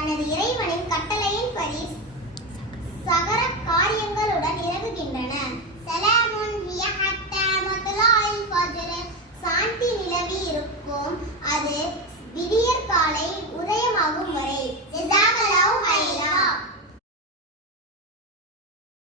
தனது இறைவனின் கட்டளையின்படி சகல காரியங்களுடன் இறங்குகின்றன. சலாமுன் ஹிய ஹத்தா மத்லாஇல் ஃபஜ்ர், சாந்தி நிலவி இருக்கும்